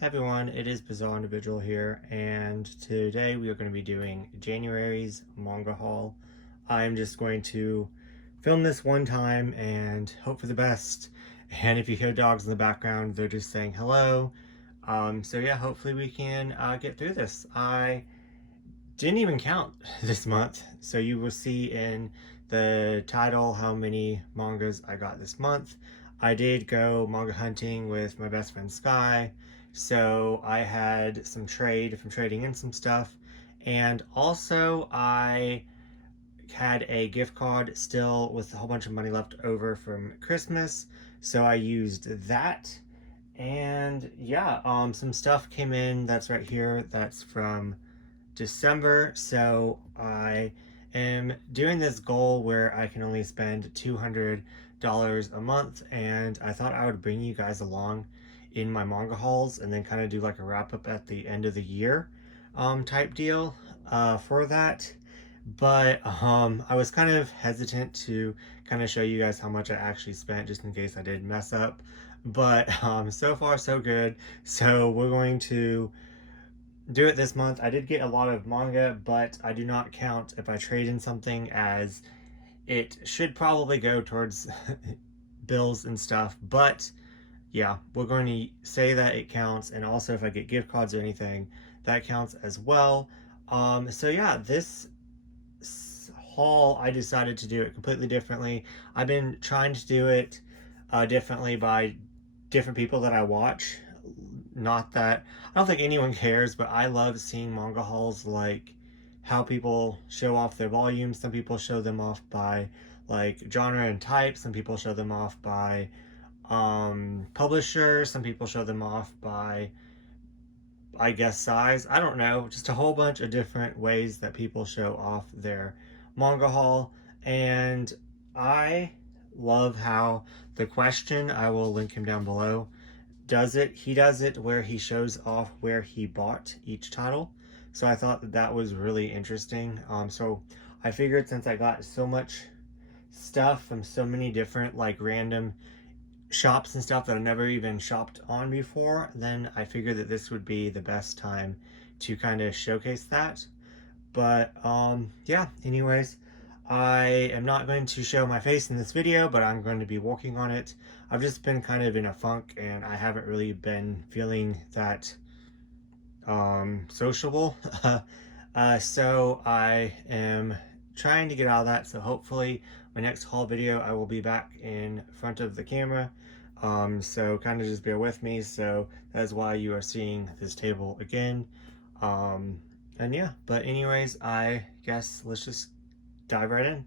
Hi everyone, it is Bizarre Individual here, and today we are going to be doing January's manga haul. I'm just going to film this one time and hope for the best. And if you hear dogs in the background, they're just saying hello. So yeah, hopefully we can get through this. I didn't even count this month, so you will see in the title how many mangas I got this month. I did go manga hunting with my best friend Sky, so I had some trade from trading in some stuff, and also I had a gift card still with a whole bunch of money left over from Christmas, so I used that. And yeah, some stuff came in that's right here, that's from December, so I am doing this goal where I can only spend $200 a month, and I thought I would bring you guys along in my manga hauls and then kind of do like a wrap up at the end of the year type deal for that. But I was kind of hesitant to kind of show you guys how much I actually spent just in case I did mess up. But so far so good. So we're going to do it this month. I did get a lot of manga, but I do not count if I trade in something, as it should probably go towards bills and stuff. But yeah, we're going to say that it counts, and also if I get gift cards or anything, that counts as well. So yeah, this haul, I decided to do it completely differently. I've been trying to do it differently by different people that I watch. Not that I don't think anyone cares, but I love seeing manga hauls, like how people show off their volumes. Some people show them off by like genre and type. Some people show them off by publisher. Some people show them off by, I guess, size. I don't know, just a whole bunch of different ways that people show off their manga haul. And I love how the question, I will link him down below, he does it where he shows off where he bought each title. So I thought that that was really interesting. So I figured, since I got so much stuff from so many different like random shops and stuff that I've never even shopped on before, then I figured that this would be the best time to kind of showcase that. But yeah, anyways, I am not going to show my face in this video, but I'm going to be working on it. I've just been kind of in a funk, and I haven't really been feeling that sociable. So I am trying to get out of that. So hopefully my next haul video, I will be back in front of the camera. So kind of just bear with me. So that is why you are seeing this table again. And yeah, but anyways, I guess let's just dive right in.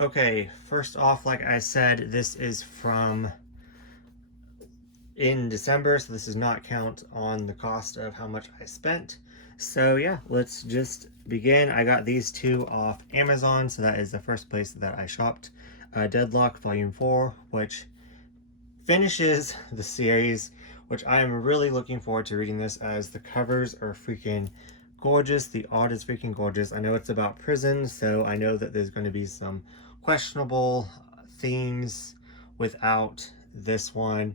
Okay, first off, like I said, this is from in December, so this does not count on the cost of how much I spent. So yeah, let's just begin. I got these two off Amazon, so that is the first place that I shopped. Deadlock Volume 4, which finishes the series, which I am really looking forward to reading this, as the covers are freaking gorgeous. The art is freaking gorgeous. I know it's about prison, so I know that there's going to be some questionable themes without this one.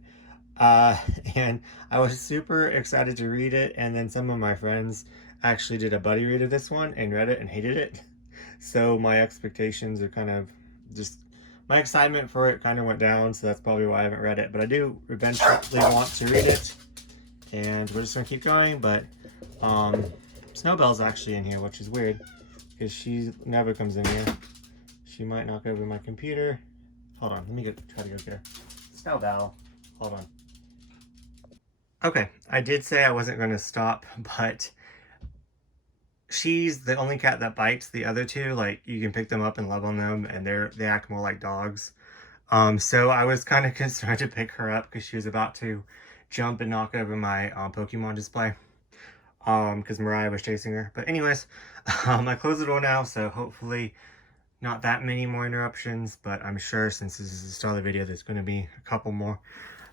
And I was super excited to read it, and then some of my friends actually did a buddy read of this one and read it and hated it. So my expectations are kind of just, my excitement for it kind of went down, so that's probably why I haven't read it. But I do eventually want to read it, and we're just gonna keep going. But Snowbell's actually in here, which is weird because she never comes in here. She might knock over my computer. Hold on, let me try to go get her. Snowbell, hold on. Okay, I did say I wasn't going to stop, but she's the only cat that bites. The other two, like, you can pick them up and love on them, and they act more like dogs. So I was kind of concerned to pick her up because she was about to jump and knock over my Pokemon display. Because Mariah was chasing her. But anyways, I closed the door now, so hopefully not that many more interruptions, but I'm sure since this is the start of the video, there's going to be a couple more.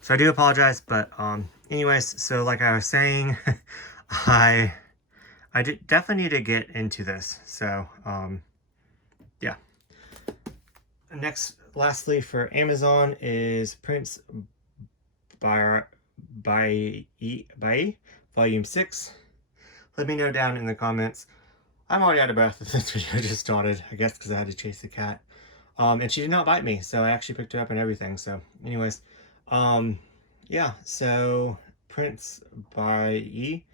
So I do apologize, but anyways, so like I was saying, I I definitely need to get into this. So, yeah. Lastly, for Amazon is Prince by Volume 6. Let me know down in the comments. I'm already out of breath if this video just started, I guess because I had to chase the cat. And she did not bite me, so I actually picked her up and everything. So, anyways, yeah, so Prince by E.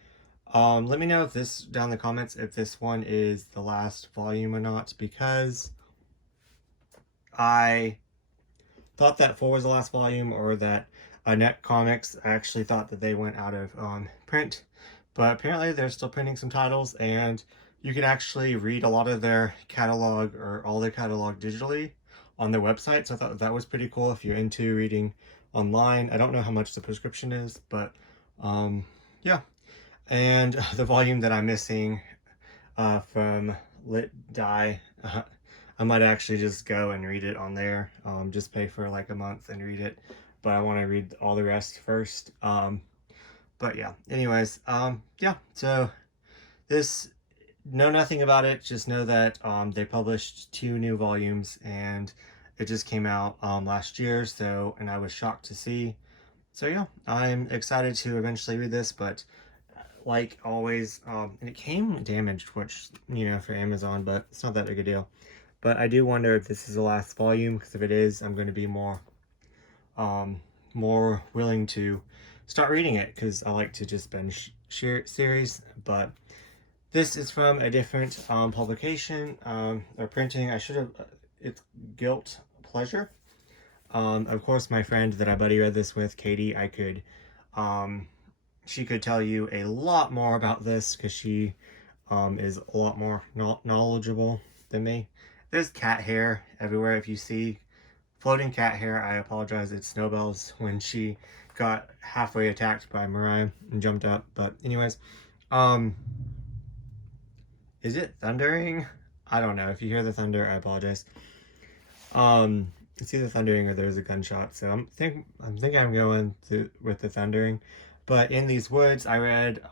Let me know if this down in the comments if this one is the last volume or not, because I thought that 4 was the last volume, or that Net Comics actually thought that they went out of print, but apparently they're still printing some titles, and you can actually read a lot of their catalog, or all their catalog, digitally on their website. So I thought that was pretty cool if you're into reading online. I don't know how much the prescription is, but yeah. And the volume that I'm missing from Lit Die, I might actually just go and read it on there. Just pay for like a month and read it, but I want to read all the rest first. But yeah, anyways, yeah, so this, know nothing about it, just know that they published 2 new volumes, and it just came out last year, so, and I was shocked to see. So yeah, I'm excited to eventually read this, but like always, and it came damaged, which, you know, for Amazon, but it's not that big a deal. But I do wonder if this is the last volume, because if it is, I'm going to be more willing to start reading it, because I like to just binge series. But this is from a different publication, or printing. I should have, it's Gilt Pleasure. Of course, my friend that I buddy read this with, Katie, she could tell you a lot more about this, because she is a lot more knowledgeable than me. There's cat hair everywhere. If you see floating cat hair, I apologize. It's Snowbell's when she got halfway attacked by Mariah and jumped up. But anyways, is it thundering? I don't know. If you hear the thunder, I apologize. It's either thundering or there's a gunshot. So I'm thinking I'm going with the thundering. But In These Woods, I read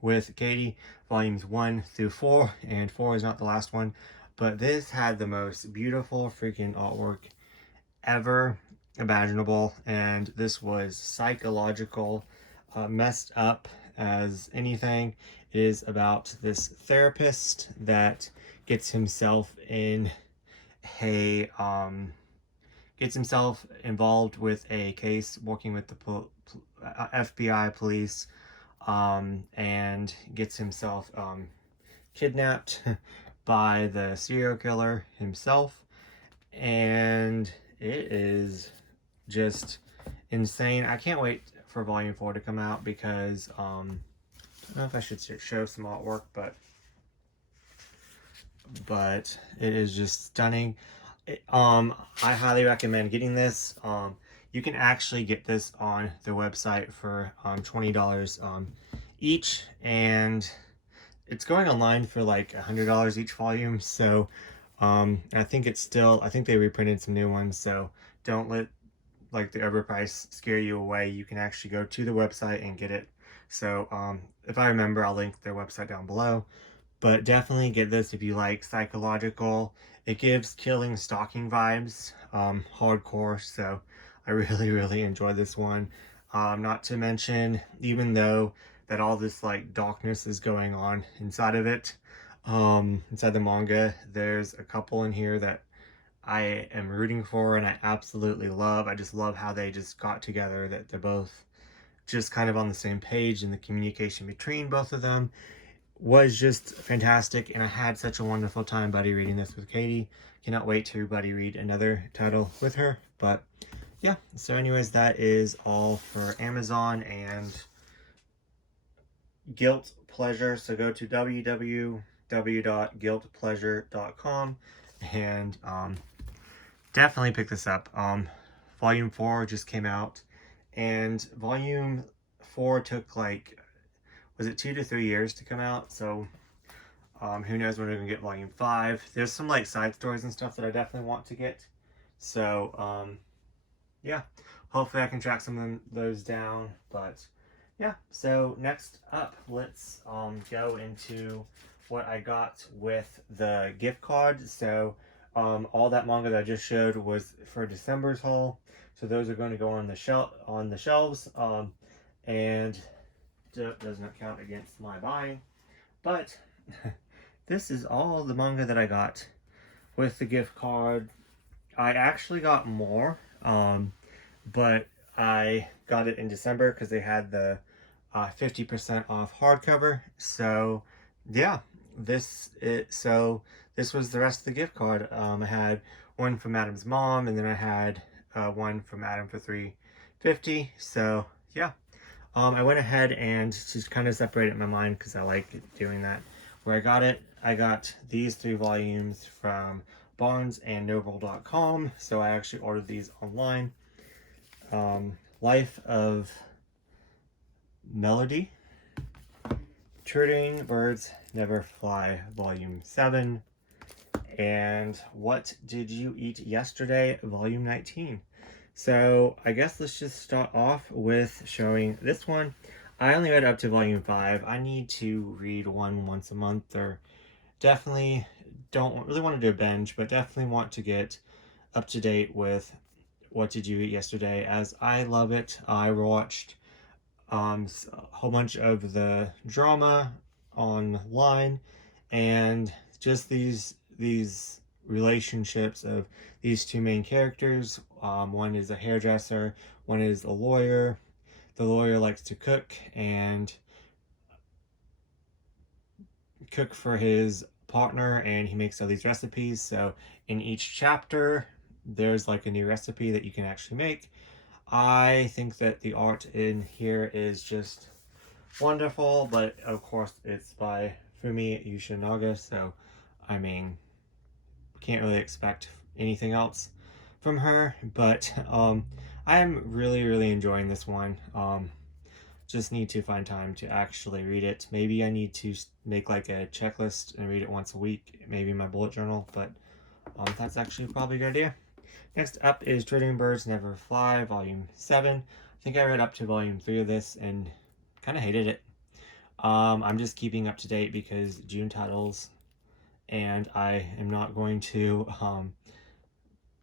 with Katie volumes 1 through 4, and 4 is not the last one. But this had the most beautiful freaking artwork ever imaginable, and this was psychological, messed up as anything. It is about this therapist that gets himself in a gets himself involved with a case working with the FBI police, and gets himself kidnapped by the serial killer himself, and it is just insane. I can't wait for volume 4 to come out, because I don't know if I should show some artwork, but it is just stunning. I highly recommend getting this. You can actually get this on their website for $20 each, and it's going online for like $100 each volume. So I think they reprinted some new ones, so don't let like the overprice scare you away. You can actually go to the website and get it. So if I remember, I'll link their website down below. But definitely get this if you like psychological. It gives Killing Stalking vibes, hardcore, so I really enjoyed this one. Not to mention, even though that all this like darkness is going on inside of it, inside the manga, there's a couple in here that I am rooting for and I absolutely love. I just love how they just got together, that they're both just kind of on the same page, and the communication between both of them was just fantastic, and I had such a wonderful time buddy reading this with Katie. Cannot wait to buddy read another title with her. But yeah, so anyways, that is all for Amazon and Gilt Pleasure. So go to www.giltpleasure.com and definitely pick this up. Volume 4 just came out, and Volume 4 took like, was it 2 to 3 years to come out? So who knows when we're gonna get Volume 5. There's some like side stories and stuff that I definitely want to get. So yeah, hopefully I can track some of those down. But yeah, so next up, let's go into what I got with the gift card. So all that manga that I just showed was for December's haul. So those are going to go on the shelves, and does not count against my buying. But this is all the manga that I got with the gift card. I actually got more, but I got it in December because they had the 50% off hardcover. So yeah, this was the rest of the gift card. I had one from Adam's mom, and then I had one from Adam for $3.50. So yeah, I went ahead and just kind of separated my mind because I like doing that. Where I got these 3 volumes from barnesandnoble.com. So I actually ordered these online. Life of Melody, Turning Birds Never Fly, Volume 7, and What Did You Eat Yesterday, Volume 19. So I guess let's just start off with showing this one. I only read up to Volume 5. I need to read one once a month, or definitely don't really want to do a binge, but definitely want to get up to date with What Did You Eat Yesterday, as I love it. I watched a whole bunch of the drama online, and just these relationships of these two main characters. One is a hairdresser, one is a lawyer. The lawyer likes to cook and cook for his partner, and he makes all these recipes. So in each chapter there's like a new recipe that you can actually make. I think that the art in here is just wonderful, but of course it's by Fumi Yoshinaga, so I mean, can't really expect anything else from her. But I am really enjoying this one. Just need to find time to actually read it. Maybe I need to make like a checklist and read it once a week, maybe in my bullet journal, but that's actually probably a good idea. Next up is Trading Birds Never Fly, Volume 7. I think I read up to Volume 3 of this and kind of hated it. I'm just keeping up to date because June titles, and I am not going to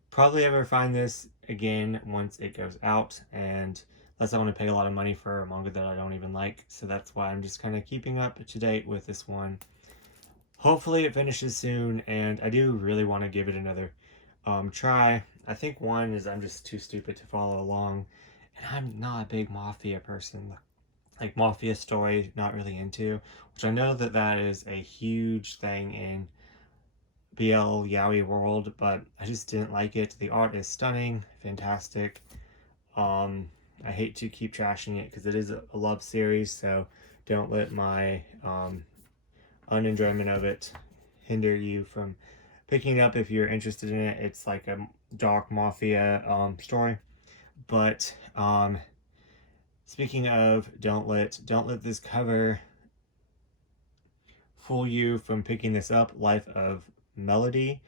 probably ever find this again once it goes out, and unless I want to pay a lot of money for a manga that I don't even like. So that's why I'm just kind of keeping up to date with this one. Hopefully it finishes soon, and I do really want to give it another try. I think one is I'm just too stupid to follow along, and I'm not a big mafia person. Like mafia story, not really into, which I know that that is a huge thing in BL yaoi world, but I just didn't like it. The art is stunning, fantastic. I hate to keep trashing it because it is a love series, so don't let my unenjoyment of it hinder you from picking up if you're interested in it. It's like a dark mafia story. But speaking of don't let this cover fool you from picking this up. Life of Melody.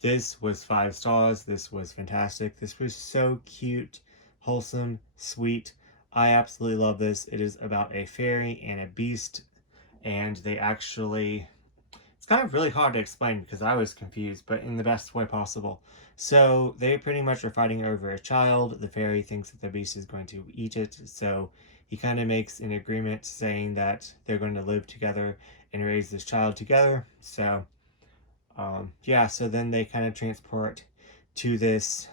This was 5 stars. This was fantastic. This was so cute, wholesome, sweet. I absolutely love this. It is about a fairy and a beast, and they actually, it's kind of really hard to explain because I was confused, but in the best way possible. So they pretty much are fighting over a child. The fairy thinks that the beast is going to eat it, so he kind of makes an agreement saying that they're going to live together and raise this child together. So yeah, so then they kind of transport to this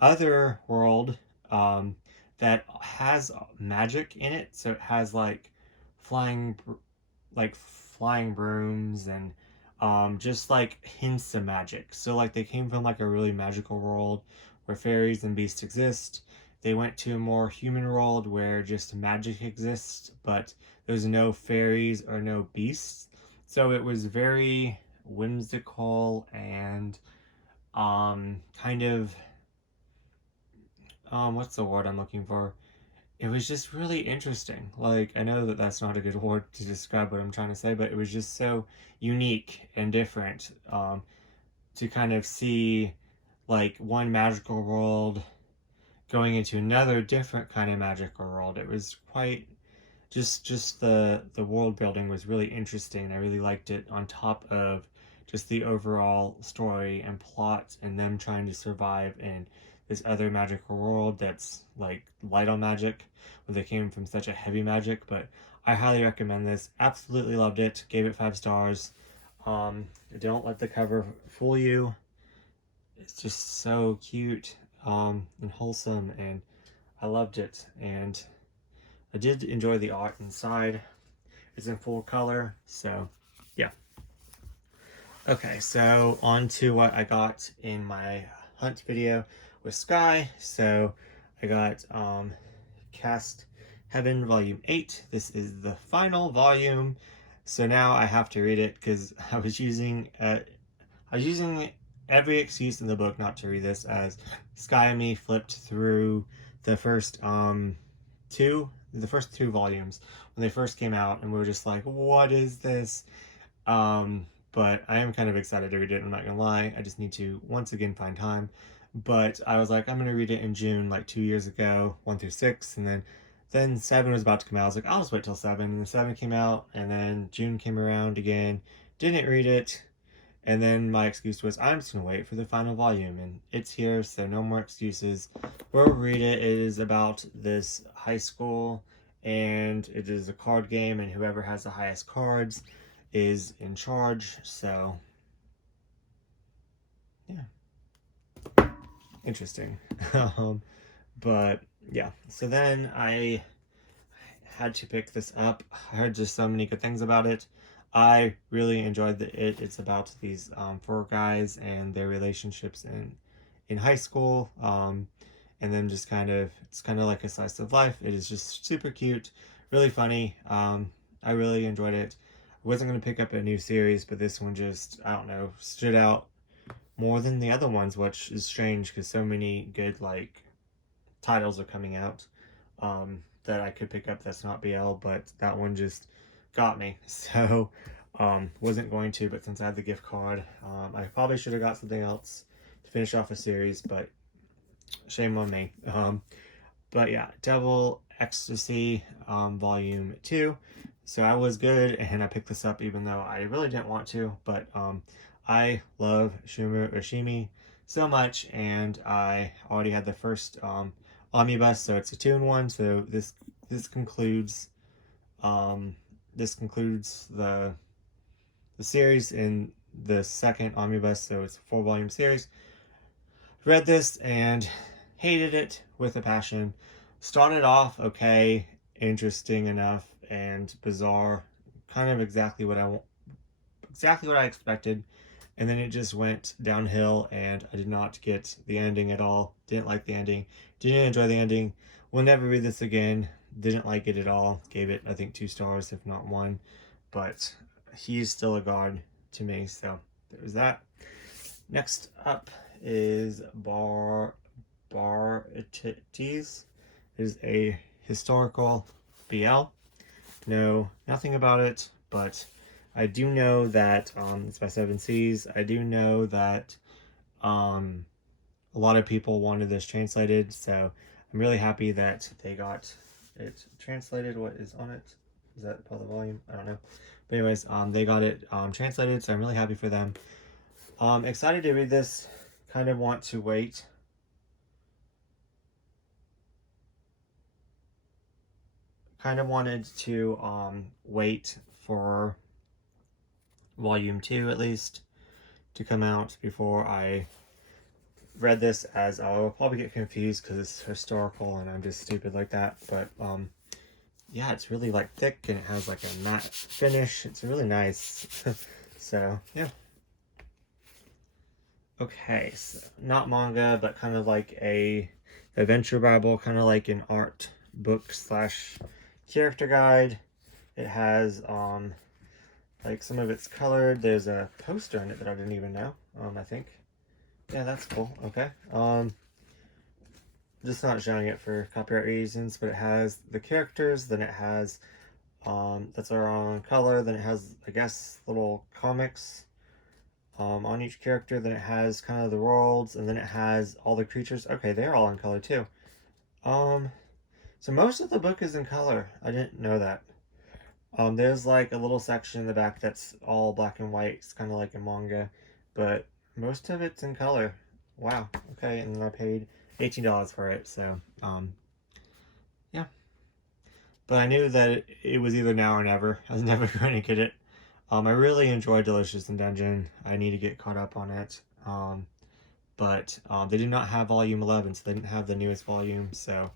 other world that has magic in it. So it has like flying flying brooms and just like hints of magic. So like they came from like a really magical world where fairies and beasts exist. They went to a more human world where just magic exists, but there's no fairies or no beasts. So it was very whimsical and kind of what's the word I'm looking for? It was just really interesting. Like, I know that that's not a good word to describe what I'm trying to say, but it was just so unique and different to kind of see like one magical world going into another different kind of magical world. It was quite just the world building was really interesting. I really liked it, on top of just the overall story and plot and them trying to survive in this other magical world that's like light on magic, where they came from such a heavy magic. But I highly recommend this. Absolutely loved it. Gave it 5 stars. Don't let the cover fool you. It's just so cute and wholesome, and I loved it. And I did enjoy the art inside. It's in full color, so yeah. Okay, so on to what I got in my hunt video with Sky. So I got Cast Heaven Volume 8. This is the final volume. So now I have to read it because I was using every excuse in the book not to read this, as Sky and me flipped through the first two volumes when they first came out, and we were just like, what is this? But I am kind of excited to read it, I'm not gonna lie. I just need to once again find time. But I was like, I'm gonna read it in June, like 2 years ago, 1 through 6, and then 7 was about to come out. I was like, I'll just wait till 7, and then 7 came out, and then June came around again, didn't read it, and then my excuse was, I'm just gonna wait for the final volume, and it's here, so no more excuses. We'll read it. It is about this high school, and it is a card game, and whoever has the highest cards is in charge. So yeah, interesting. But yeah, so then I had to pick this up. I heard just so many good things about it. I really enjoyed it. It's about these 4 guys and their relationships in high school, and then just it's kind of like a slice of life. It is just super cute, really funny. I really enjoyed it. I wasn't going to pick up a new series, but this one just, I don't know, stood out more than the other ones, which is strange because so many good like titles are coming out that I could pick up that's not BL, but that one just got me. So wasn't going to, but since I had the gift card, I probably should have got something else to finish off a series, but shame on me. But yeah, Devil Ecstasy Volume 2. So I was good, and I picked this up even though I really didn't want to, but I love Shumu Oshimi so much, and I already had the first omnibus, so it's a 2-in-1. So this concludes the series in the second omnibus, so it's a 4-volume series. Read this and hated it with a passion. Started off okay, interesting enough, and bizarre, kind of exactly what I expected, and then it just went downhill, and I did not get the ending at all. Didn't like the ending. Didn't enjoy the ending. Will never read this again. Didn't like it at all. Gave it, I think, 2 stars, if not 1. But he's still a god to me, so there's that. Next up is Bar-Tees. It is a historical BL. Know nothing about it, but I do know that it's by 7 Seas. I do know that a lot of people wanted this translated, so I'm really happy that they got it translated. What is on it? Is that part of the volume? I don't know. But anyways, they got it translated, so I'm really happy for them. Excited to read this. Kind of want to wait. Kind of wanted to wait for volume 2 at least to come out before I read this, as I'll probably get confused because it's historical and I'm just stupid like that. But yeah, it's really like thick, and it has like a matte finish. It's really nice. So yeah. Okay, so not manga, but kind of like a adventure bible, kind of like an art book slash character guide. It has like some of it's colored. There's a poster in it that I didn't even know. I think. Yeah, that's cool. Okay. Just not showing it for copyright reasons, but it has the characters, then it has that's our on color, then it has, I guess, little comics on each character, then it has kind of the worlds, and then it has all the creatures. Okay, they're all in color too. So most of the book is in color. I didn't know that. There's like a little section in the back that's all black and white. It's kind of like a manga, but most of it's in color. Wow. Okay, and then I paid $18 for it. So, yeah. But I knew that it was either now or never. I was never going to get it. I really enjoyed Delicious in Dungeon. I need to get caught up on it. But they did not have volume 11, so they didn't have the newest volume, so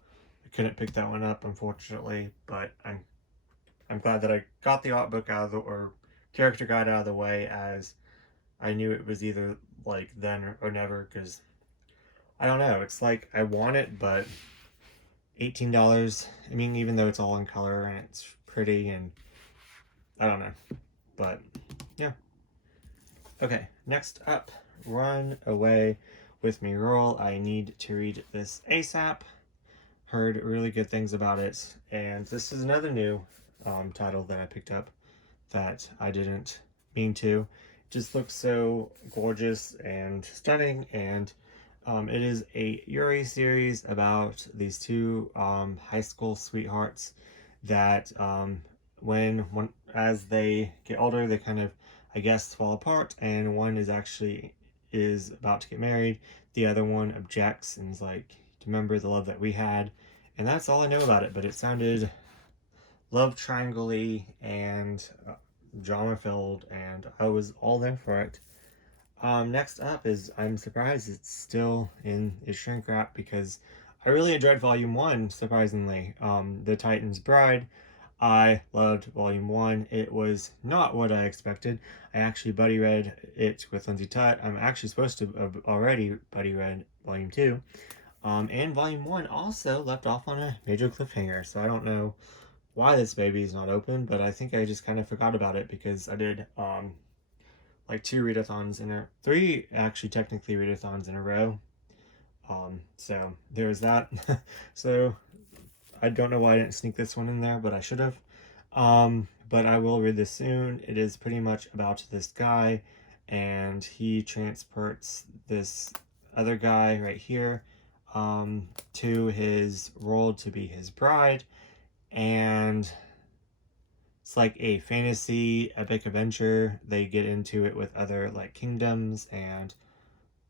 I couldn't pick that one up, unfortunately. But I'm glad that I got the art book out of the, or character guide out of the way, as I knew it was either like then or never, because I don't know, it's like I want it, but $18, I mean, even though it's all in color and it's pretty, and I don't know, but yeah. Okay, next up, Run Away with Me Girl. I need to read this ASAP. Heard really good things about it, and this is another new title that I picked up that I didn't mean to. It just looks so gorgeous and stunning, and it is a Yuri series about these two high school sweethearts that as they get older, they kind of, I guess, fall apart, and one is about to get married. The other one objects and is like, remember the love that we had. And that's all I know about it, but it sounded love triangle-y and drama filled, and I was all there for it. Next up is, I'm surprised it's still in its shrink wrap, because I really enjoyed Volume 1, surprisingly. The Titan's Bride. I loved Volume 1. It was not what I expected. I actually buddy read it with Lindsay Tutt. I'm actually supposed to have already buddy read Volume 2. And Volume 1 also left off on a major cliffhanger, so I don't know why this baby is not open, but I think I just kind of forgot about it because I did like 2 readathons in a 3 actually technically readathons in a row. So there's that. So I don't know why I didn't sneak this one in there, but I should have. But I will read this soon. It is pretty much about this guy, and he transports this other guy right here to his role to be his bride, and it's like a fantasy epic adventure. They get into it with other like kingdoms, and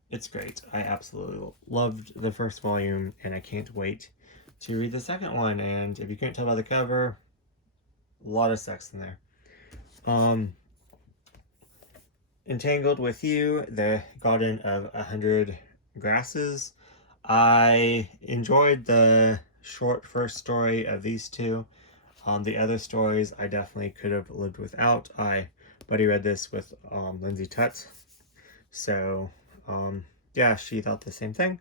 it's great. I absolutely loved the first volume, and I can't wait to read the second one. And if you can't tell by the cover, a lot of sex in there. Entangled with You, The Garden of 100 Grasses. I enjoyed the short first story of these two. The other stories I definitely could have lived without. I buddy read this with Lindsay Tutt, so yeah, she thought the same thing.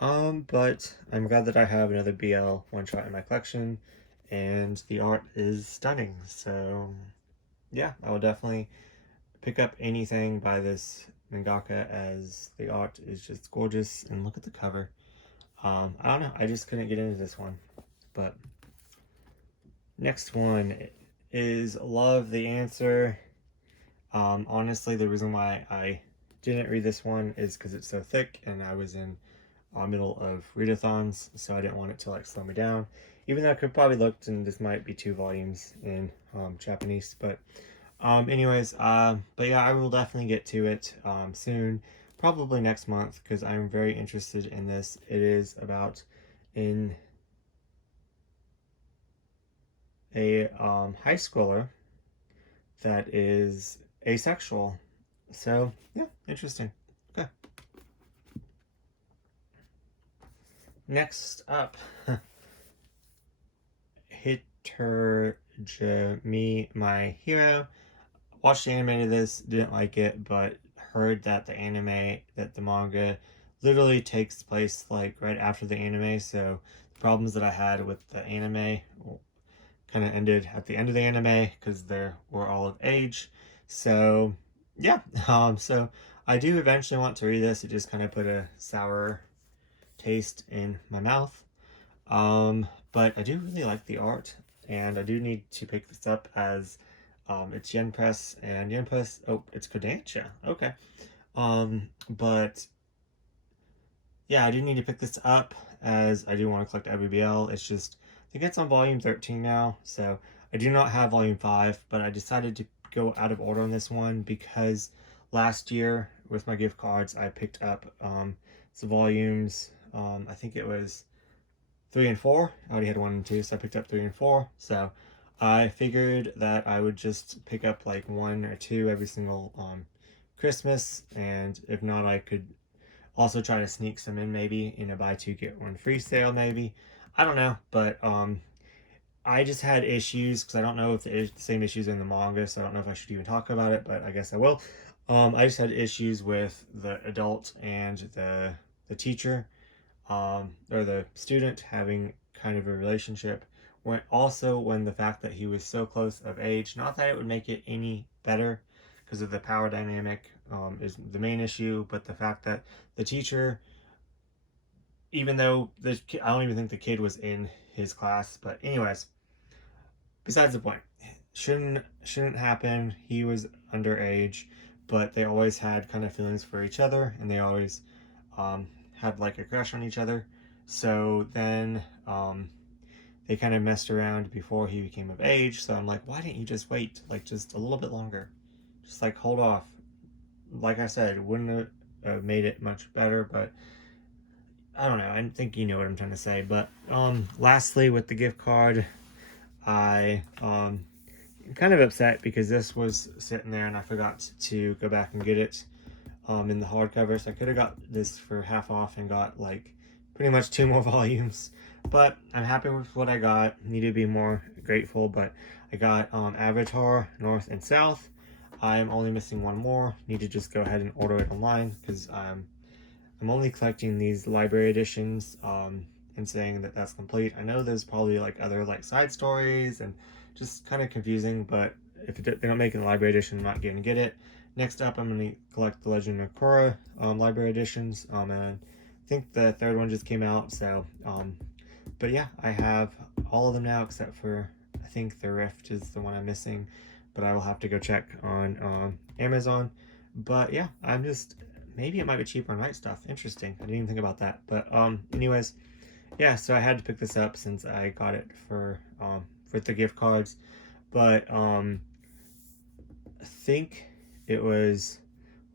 But I'm glad that I have another BL one-shot in my collection, and the art is stunning. So yeah, I will definitely pick up anything by this mangaka, as the art is just gorgeous, and look at the cover. I don't know, I just couldn't get into this one. But next one is Love the Answer. Honestly, the reason why I didn't read this one is because it's so thick, and I was in middle of readathons, so I didn't want it to like slow me down. Even though I could probably looked, and this might be 2 volumes in Japanese, but anyways, but yeah, I will definitely get to it soon, probably next month, because I'm very interested in this. It is about in a high schooler that is asexual. So yeah, interesting. Okay. Next up, Me My Hero. Watched the anime of this, didn't like it, but heard that the manga literally takes place like right after the anime, so the problems that I had with the anime kind of ended at the end of the anime because they were all of age. So yeah, so I do eventually want to read this. It just kind of put a sour taste in my mouth. But I do really like the art, and I do need to pick this up, as it's Yen Press, and Yen Press, oh, it's Kodansha, okay. But yeah, I do need to pick this up, as I do want to collect every BL. It's just think it's on volume 13 now, so I do not have volume 5, but I decided to go out of order on this one because last year with my gift cards I picked up some volumes. I think it was 3 and 4. I already had 1 and 2, so I picked up 3 and 4. So I figured that I would just pick up like 1 or 2 every single Christmas, and if not, I could also try to sneak some in, maybe in a buy 2 get 1 free sale, maybe. I don't know, but I just had issues because I don't know if the same issues in the manga, so I don't know if I should even talk about it, but I guess I will. I just had issues with the adult and the teacher, or the student having kind of a relationship. When the fact that he was so close of age, not that it would make it any better because of the power dynamic is the main issue, but the fact that the teacher, even though I don't even think the kid was in his class, but anyways, besides the point, shouldn't happen. He was underage, but they always had kind of feelings for each other, and they always um, had like a crush on each other. So then they kind of messed around before he became of age. So I'm like, why didn't you just wait like just a little bit longer? Just like hold off. Like I said, it wouldn't have made it much better, but I don't know. I think you know what I'm trying to say. But lastly, with the gift card, I kind of upset because this was sitting there and I forgot to go back and get it in the hardcover. So I could have got this for half off and got like pretty much 2 more volumes. But I'm happy with what I got. Need to be more grateful, but I got Avatar North and South. I'm only missing 1 more. Need to just go ahead and order it online because I'm only collecting these library editions and saying that that's complete. I know there's probably like other like side stories and just kind of confusing, but if they don't make it in the library edition, I'm not going to get it. Next up, I'm going to collect the Legend of Korra library editions, and I think the 3rd one just came out, so but yeah, I have all of them now except for I think the Rift is the one I'm missing, but I will have to go check on Amazon. But yeah, I'm just, maybe it might be cheaper on Night Stuff. Interesting. I didn't even think about that. But anyways, yeah, so I had to pick this up since I got it for the gift cards. But I think it was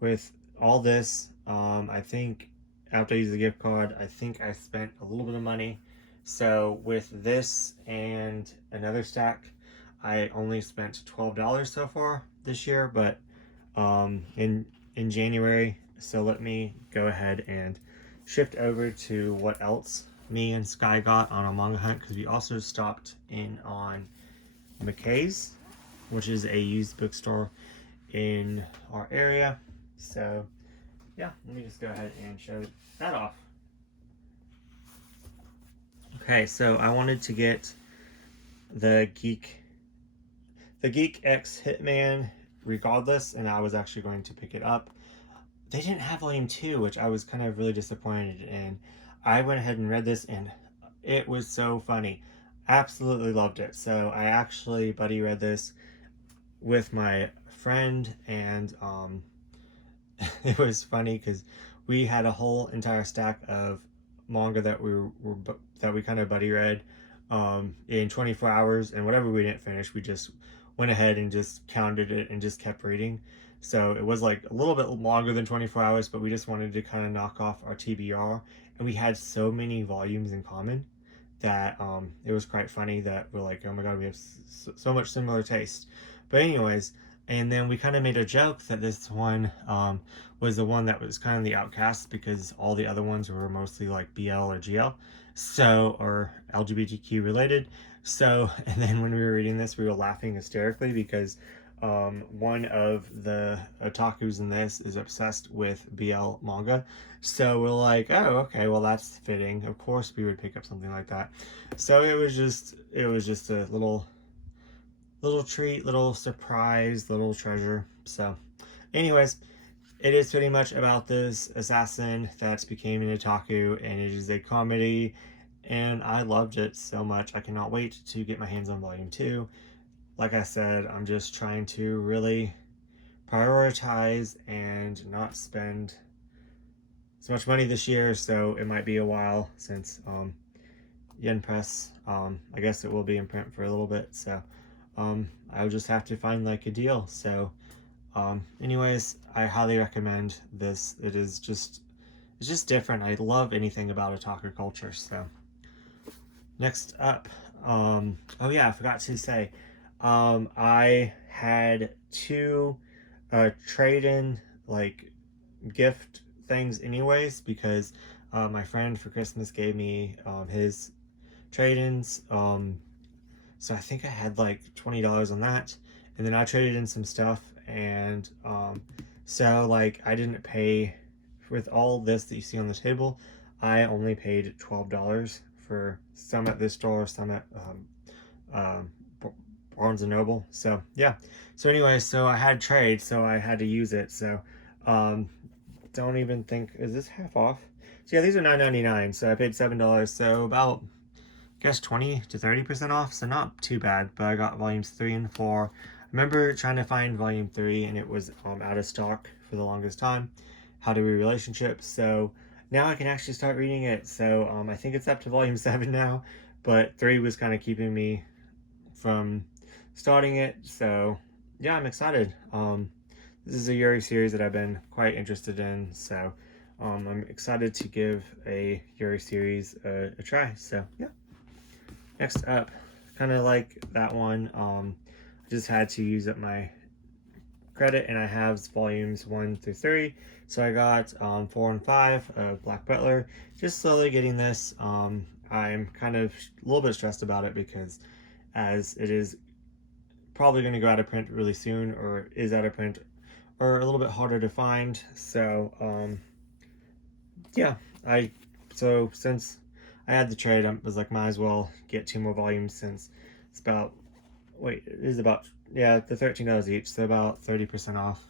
with all this, I think after I used the gift card, I think I spent a little bit of money. So with this and another stack, I only spent $12 so far this year, but in January. So let me go ahead and shift over to what else me and Sky got on a manga hunt, because we also stopped in on McKay's, which is a used bookstore in our area. So yeah, let me just go ahead and show that off. Okay, so I wanted to get the Geek X Hitman regardless, and I was actually going to pick it up. They didn't have volume 2, which I was kind of really disappointed in. I went ahead and read this and it was so funny. Absolutely loved it. So I actually buddy read this with my friend, and it was funny because we had a whole entire stack of manga that we kind of buddy read in 24 hours, and whatever we didn't finish, we just went ahead and just counted it and just kept reading. So it was like a little bit longer than 24 hours, but we just wanted to kind of knock off our TBR, and we had so many volumes in common that it was quite funny that we're like, oh my god, we have so much similar taste. But anyways, and then we kind of made a joke that this one was the one that was kind of the outcast because all the other ones were mostly like BL or GL, so, or LGBTQ related. So, and then when we were reading this, we were laughing hysterically because one of the otakus in this is obsessed with BL manga. So we're like, oh, okay, well that's fitting. Of course we would pick up something like that. So it was just a little treat, little surprise, little treasure. So anyways, it is pretty much about this assassin that's became an otaku, and it is a comedy, and I loved it so much. I cannot wait to get my hands on volume 2. Like I said, I'm just trying to really prioritize and not spend so much money this year, so it might be a while since yen press. I guess it will be in print for a little bit, so I'll just have to find like a deal. So anyways, I highly recommend this. It's just different. I love anything about otaku culture. So next up, oh yeah, I forgot to say, I had two trade-in like gift things anyways, because my friend for Christmas gave me his trade-ins. So I think I had like $20 on that, and then I traded in some stuff, and so like I didn't pay with all this that you see on the table. I only paid $12 for some at this store, some at um, Barnes and Noble. So yeah. So anyway, so I had trade, so I had to use it. So don't even think, is this half off? So yeah, these are $9.99. So I paid $7. So about, I guess, 20 to 30% off. So not too bad. But I got volumes 3 and 4. I remember trying to find volume 3 and it was out of stock for the longest time. How Do We Relationship? So now I can actually start reading it. So I think it's up to volume 7 now, but 3 was kind of keeping me from starting it. So yeah, I'm excited. This is a Yuri series that I've been quite interested in, so I'm excited to give a Yuri series a try. So yeah. Next up, kind of like that one, I just had to use up my credit, and I have volumes 1 through 3. So I got 4 and 5 of Black Butler. Just slowly getting this. I'm kind of a little bit stressed about it because as it is probably going to go out of print really soon, or is out of print, or a little bit harder to find. So yeah, so since I had the trade, I was like, might as well get 2 more volumes, since it's about, wait, it is about, yeah, the $13 each, so about 30% off.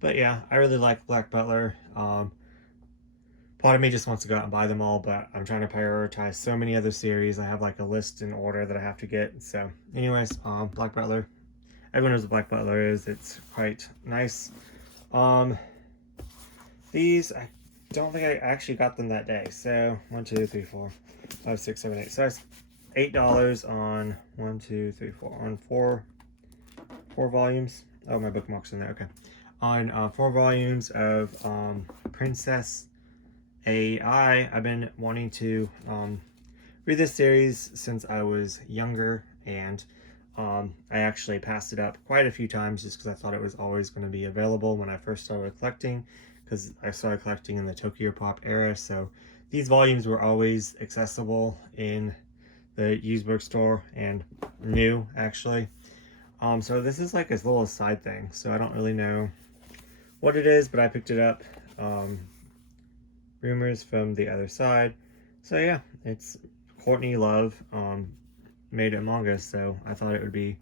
But yeah, I really like Black Butler. Part of me just wants to go out and buy them all, but I'm trying to prioritize so many other series. I have like a list in order that I have to get. So anyways, Black Butler. Everyone knows what Black Butler is. It's quite nice. These, I don't think I actually got them that day. So 1, 2, 3, 4, 5, 6, 7, 8. So it's $8 on 1, 2, 3, 4 on four volumes. Oh, my bookmark's in there. Okay, on 4 volumes of Princess AI. I've been wanting to read this series since I was younger, and I actually passed it up quite a few times just because I thought it was always going to be available when I first started collecting, because I started collecting in the Tokyo Pop era. So these volumes were always accessible in the used bookstore, and new actually. So this is like a little side thing, so I don't really know what it is, but I picked it up. Rumors from the Other Side. So yeah, it's Courtney Love made a manga, so I thought it would be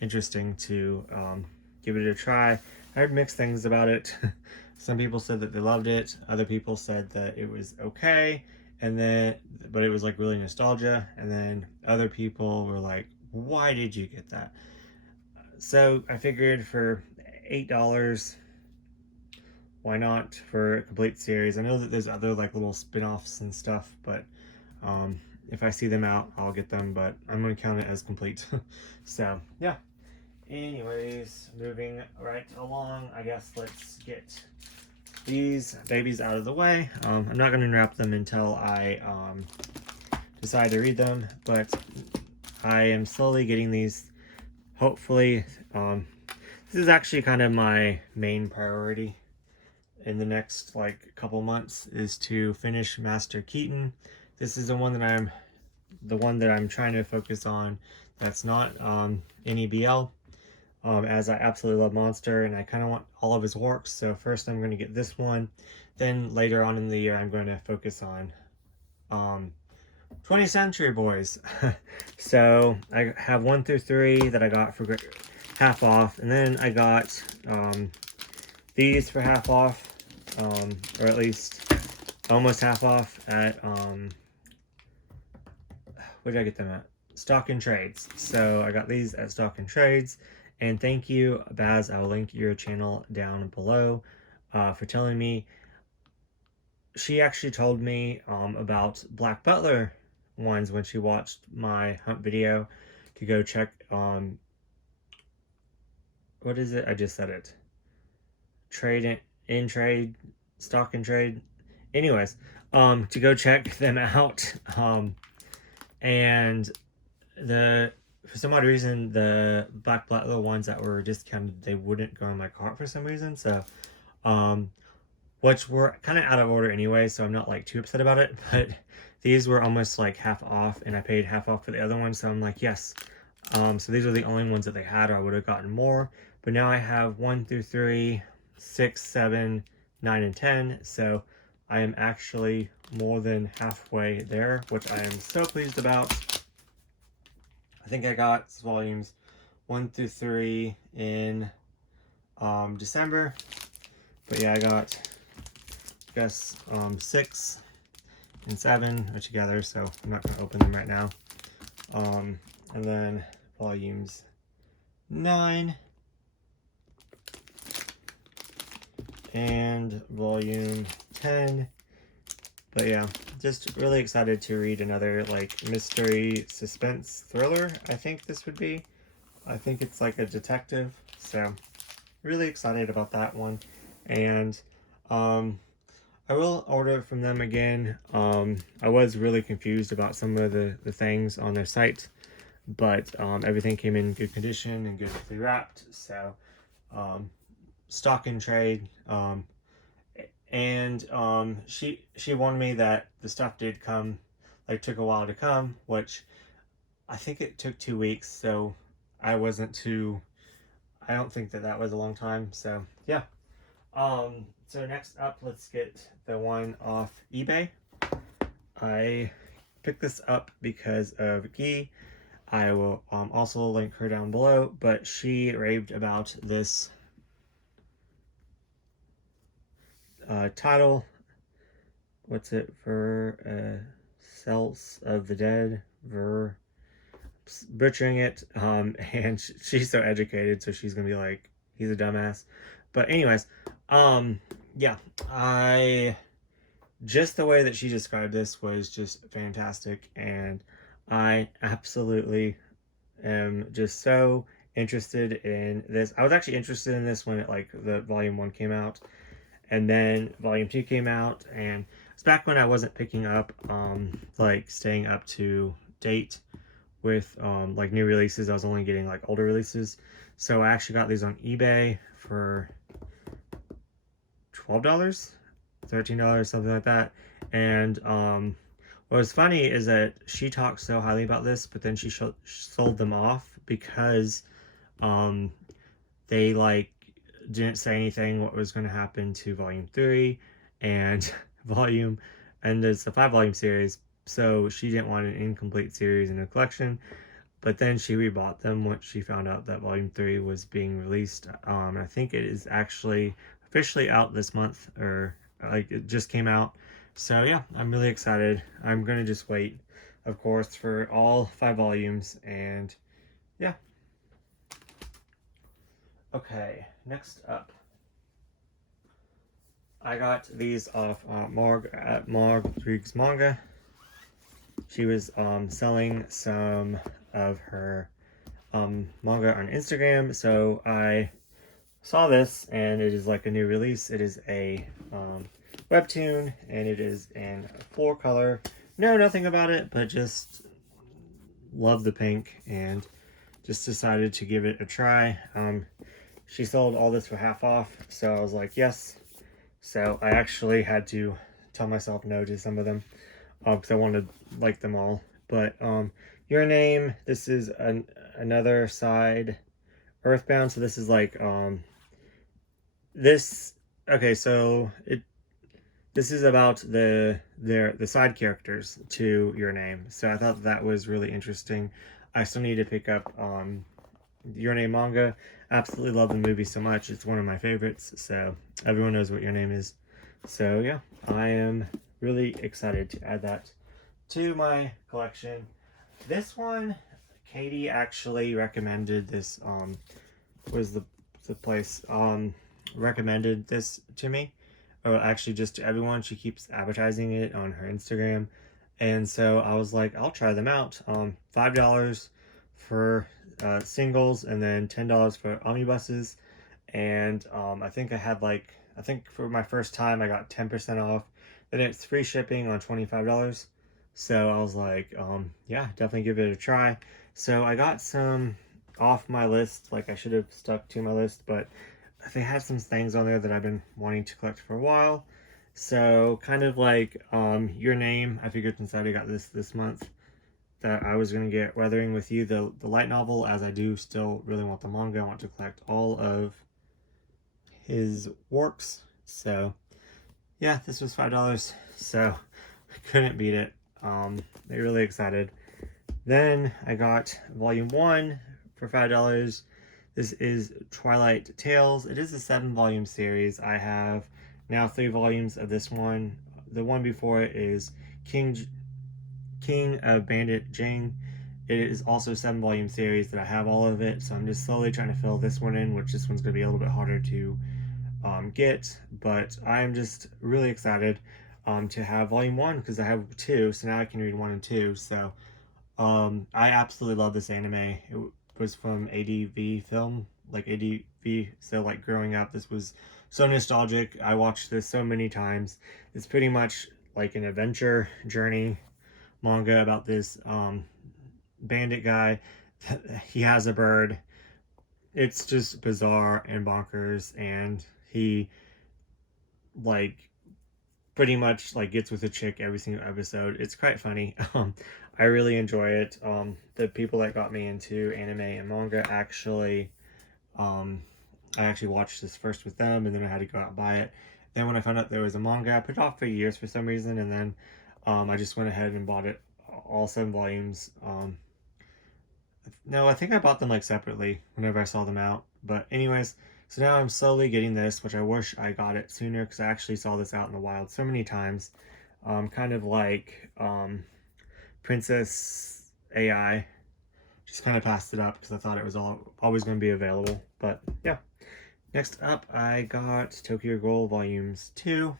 interesting to give it a try. I heard mixed things about it. Some people said that they loved it. Other people said that it was okay, and then but it was like really nostalgia. And then other people were like, "Why did you get that?" So I figured for $8, why not for a complete series? I know that there's other like little spin-offs and stuff, but if I see them out, I'll get them, but I'm going to count it as complete. So yeah. Anyways, moving right along, I guess let's get these babies out of the way. I'm not going to unwrap them until I decide to read them, but I am slowly getting these. Hopefully, this is actually kind of my main priority in the next like couple months, is to finish Master Keaton. This is the one that I'm trying to focus on. That's not NEBL. As I absolutely love Monster and I kind of want all of his works. So first I'm going to get this one. Then later on in the year I'm going to focus on 20th Century Boys. So I have 1 through 3 that I got for half off. And then I got these for half off. Or at least almost half off at, where did I get them at? Stock and Trades. So I got these at Stock and Trades. And thank you, Baz. I'll link your channel down below for telling me. She actually told me about Black Butler ones when she watched my hunt video to go check what is it? I just said it. Trade in trade, stock and trade. Anyways, to go check them out. And for some odd reason, the black little ones that were discounted, they wouldn't go in my cart for some reason. So, which were kind of out of order anyway, so I'm not like too upset about it. But these were almost like half off, and I paid half off for the other one, so I'm like, yes. So these are the only ones that they had, or I would have gotten more. But now I have 1 through 3, 6, 7, 9, and 10. So I am actually more than halfway there, which I am so pleased about. I think I got volumes 1 through 3 in December. But yeah, I got, I guess, 6 and 7 are together, so I'm not going to open them right now. And then volumes 9 and volume 10. But yeah, just really excited to read another like mystery suspense thriller. I think this would be. I think it's like a detective, so really excited about that one. And I will order from them again. I was really confused about some of the things on their site, but everything came in good condition and good wrapped. So stock and trade. And she warned me that the stuff did come, like took a while to come, which I think it took 2 weeks. So I don't think that was a long time. So yeah. So next up, let's get the one off eBay. I picked this up because of Guy. I will also link her down below, but she raved about this title. What's it? Cells of the Dead. Butchering it. And she's so educated, so she's gonna be like, he's a dumbass. But anyways, yeah, just the way that she described this was just fantastic, and I absolutely am just so interested in this. I was actually interested in this when the volume 1 came out, and then volume 2 came out, and it's back when I wasn't picking up like staying up to date with like new releases. I was only getting like older releases, so I actually got these on eBay for $12, $13, something like that. And what was funny is that she talked so highly about this, but then she sold them off because they like didn't say anything what was going to happen to volume 3 and and it's a 5-volume series, so she didn't want an incomplete series in a collection. But then she rebought them once she found out that volume 3 was being released. I think it is actually officially out this month, or like it just came out. So yeah, I'm really excited. I'm gonna just wait, of course, for all 5 volumes. And yeah. Okay, next up, I got these off Marg at Marg's Manga. She was selling some of her manga on Instagram, so I saw this, and it is like a new release. It is a webtoon, and it is in 4 color. Know nothing about it, but just love the pink, and just decided to give it a try. She sold all this for half off, so I was like, yes. So I actually had to tell myself no to some of them, because I wanted to like them all. But Your Name, this is another side Earthbound, so this is like this. Okay, so this is about the side characters to Your Name, so I thought that was really interesting. I still need to pick up Your Name manga. Absolutely love the movie so much. It's one of my favorites, so everyone knows what Your Name is. So yeah, I am really excited to add that to my collection. This one, Katie actually recommended this. Was the place recommended this to me, or actually just to everyone. She keeps advertising it on her Instagram, and so I was like, I'll try them out. $5 for singles, and then $10 for omnibuses. And I think I think for my first time I got 10% off. Then it's free shipping on $25. So I was like, yeah, definitely give it a try. So I got some off my list. Like, I should have stuck to my list, but they had some things on there that I've been wanting to collect for a while. So kind of like Your Name, I figured since I already got this month that I was going to get Weathering with You, the light novel, as I do still really want the manga. I want to collect all of his works. So yeah, this was $5. So I couldn't beat it. They're really excited. Then I got volume 1 for $5. This is Twilight Tales. It is a 7-volume series. I have now 3 volumes of this one. The one before it is King of Bandit Jing. It is also a 7-volume series that I have all of it, so I'm just slowly trying to fill this one in, which this one's going to be a little bit harder to get, but I'm just really excited to have volume 1 because I have 2, so now I can read 1 and 2. So I absolutely love this anime. It was from ADV Film, like ADV. So like growing up, this was so nostalgic. I watched this so many times. It's pretty much like an adventure journey manga about this bandit guy. He has a bird. It's just bizarre and bonkers, and he like pretty much like gets with a chick every single episode. It's quite funny. I really enjoy it. The people that got me into anime and manga actually, I actually watched this first with them, and then I had to go out and buy it. Then when I found out there was a manga, I put it off for years for some reason, and then I just went ahead and bought it, all 7 volumes. No, I think I bought them like separately whenever I saw them out. But anyways, so now I'm slowly getting this, which I wish I got it sooner because I actually saw this out in the wild so many times. Kind of like Princess AI. Just kind of passed it up because I thought it was always going to be available. But yeah. Next up, I got Tokyo Ghoul Volumes 2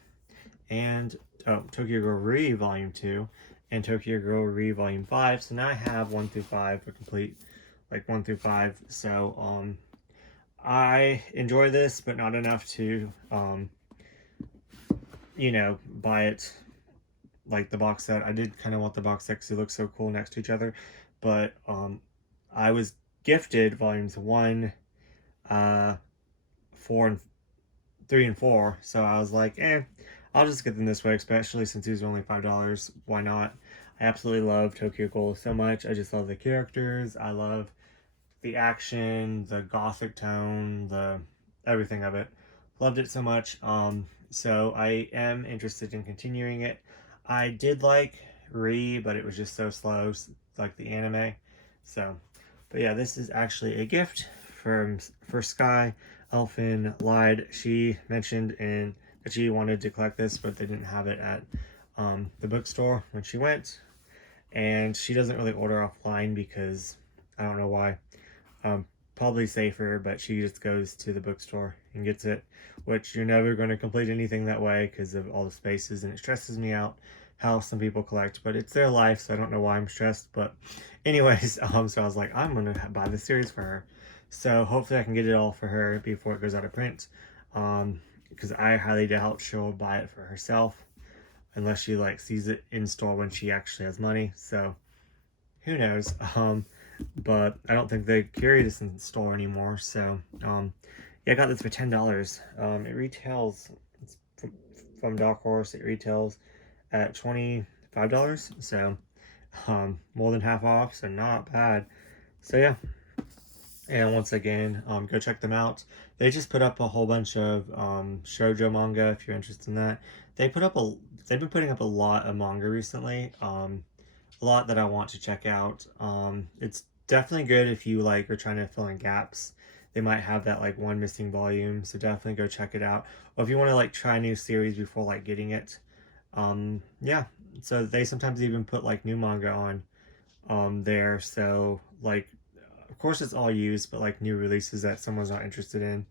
and Tokyo Ghoul Re Volume 2 and Tokyo Ghoul Re Volume 5. So now I have 1 through 5 for complete, like 1 through 5. So I enjoy this, but not enough to buy it like the box set. I did kind of want the box set because it looks so cool next to each other, but I was gifted volumes 1, 4, and 3 and 4, so I was like, I'll just get them this way, especially since these are only $5. Why not? I absolutely love Tokyo Ghoul so much. I just love the characters. I love the action, the gothic tone, the everything of it. Loved it so much. So I am interested in continuing it. I did like Re, but it was just so slow, like the anime. So, but yeah, this is actually a gift for Sky. Elfin lied. She mentioned that she wanted to collect this, but they didn't have it at the bookstore when she went. And she doesn't really order offline because I don't know why. Probably safer, but she just goes to the bookstore and gets it, which you're never going to complete anything that way because of all the spaces, and it stresses me out how some people collect, but it's their life, so I don't know why I'm stressed. But anyways, so I was like, I'm going to buy the series for her. So hopefully I can get it all for her before it goes out of print, because I highly doubt she'll buy it for herself unless she like sees it in store when she actually has money. So who knows? But I don't think they carry this in the store anymore. So yeah, I got this for $10. It retails, it's from Dark Horse. It retails at $25. So more than half off. So not bad. So yeah. And once again, go check them out. They just put up a whole bunch of shoujo manga if you're interested in that. They've been putting up a lot of manga recently. A lot that I want to check out. It's definitely good if you like are trying to fill in gaps. They might have that like one missing volume, so definitely go check it out. Or if you want to like try a new series before like getting it, yeah. So they sometimes even put like new manga on there. So like, of course it's all used, but like new releases that someone's not interested in.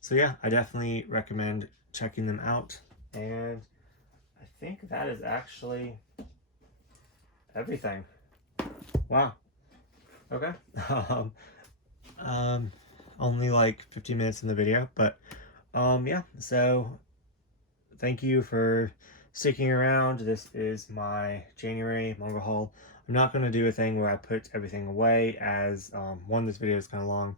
So yeah, I definitely recommend checking them out. And I think that is actually everything. Wow. Okay. um, Only like 15 minutes in the video, but yeah, so thank you for sticking around. This is my January manga haul. I'm not going to do a thing where I put everything away, as one, this video is kind of long.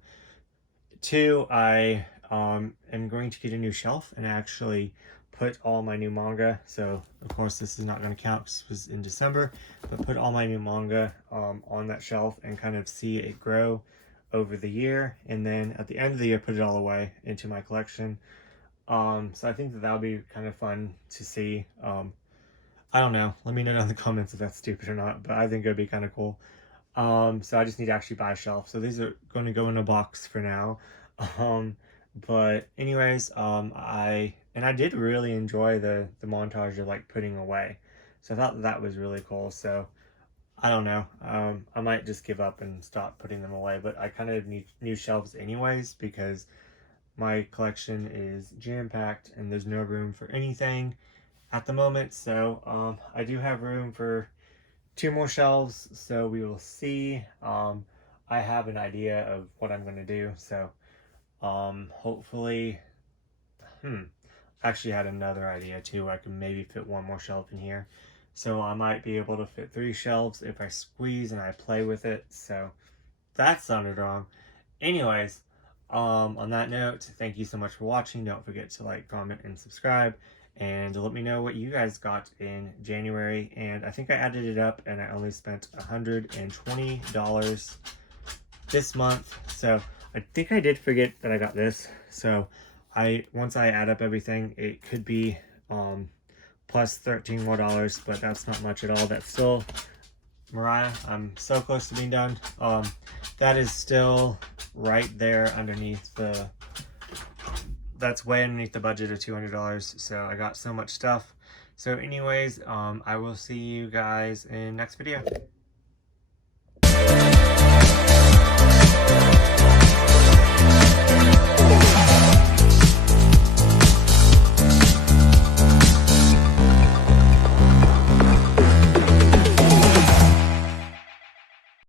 Two, I am going to get a new shelf and actually put all my new manga. So of course this is not going to count because it was in December, but put all my new manga on that shelf and kind of see it grow over the year, and then at the end of the year put it all away into my collection. So I think that that'll be kind of fun to see. I don't know, let me know in the comments if that's stupid or not, but I think it'd be kind of cool. So I just need to actually buy a shelf, so these are going to go in a box for now. But anyways, I did really enjoy the montage of like putting away, so I thought that was really cool. So I don't know, I might just give up and stop putting them away, but I kind of need new shelves anyways because my collection is jam-packed and there's no room for anything at the moment. So I do have room for 2 more shelves, so we will see. I have an idea of what I'm going to do, so hopefully, actually had another idea too. I can maybe fit 1 more shelf in here, so I might be able to fit 3 shelves if I squeeze and I play with it. So that sounded wrong. Anyways, on that note, thank you so much for watching. Don't forget to like, comment, and subscribe, and let me know what you guys got in January. And I think I added it up and I only spent $120 this month, so I think I did forget that I got this. So once I add up everything, it could be plus $13 more, but that's not much at all. That's still, Mariah, I'm so close to being done. That is still right there underneath that's way underneath the budget of $200. So I got so much stuff. So anyways, I will see you guys in next video.